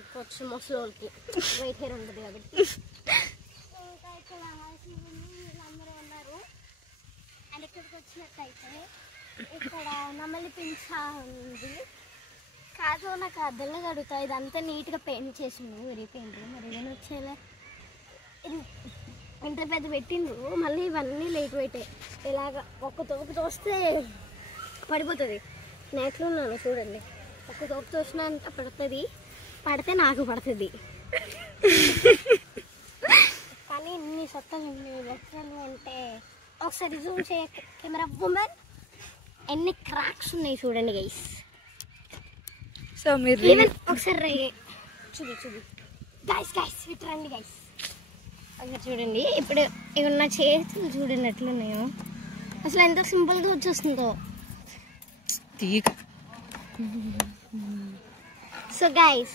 పెట్టుకోవచ్చు ముసలోళ్ళకి white hair ఉంటుంది కాబట్టి. ఇంకా ఇక్కడ అందరూ ఉన్నారు. అండ్ ఇక్కడికి వచ్చినట్టయితే ఇక్కడ నమ్మలి పింఛ ఉంది. కాదు నాకు అద్దెల్లో కడుగుతాయి. ఇదంతా నీట్గా పెయింట్ చేసిండు పెయింట్. మరి ఏదైనా వచ్చేలా ఇది ఇంత పెద్ద పెట్టిండ్రు. మళ్ళీ ఇవన్నీ లైట్ వెయిటే. ఇలాగ ఒక్క తోపు తోస్తే పడిపోతుంది. నేను ఎట్లున్నాను చూడండి. ఒక్క తోపు తోసినా అంత పడుతుంది. పడితే నాకు పడుతుంది. కానీ ఇన్ని సత్తాలు ఇన్ని లక్షలు ఉంటే ఒకసారి జూమ్ చేయ కెమెరా ఉమెన్. ఎన్ని క్రాక్స్ ఉన్నాయి చూడండి గైస్. సో మీరు ఒకసారి చూడు గైస్ ఇటు రండి గైస్. ఒకసారి చూడండి. ఇప్పుడు ఇక నా చేతులు చూడండి ఎట్లున్నాయో. అసలు ఎంత సింపుల్గా వచ్చేస్తుందో. So guys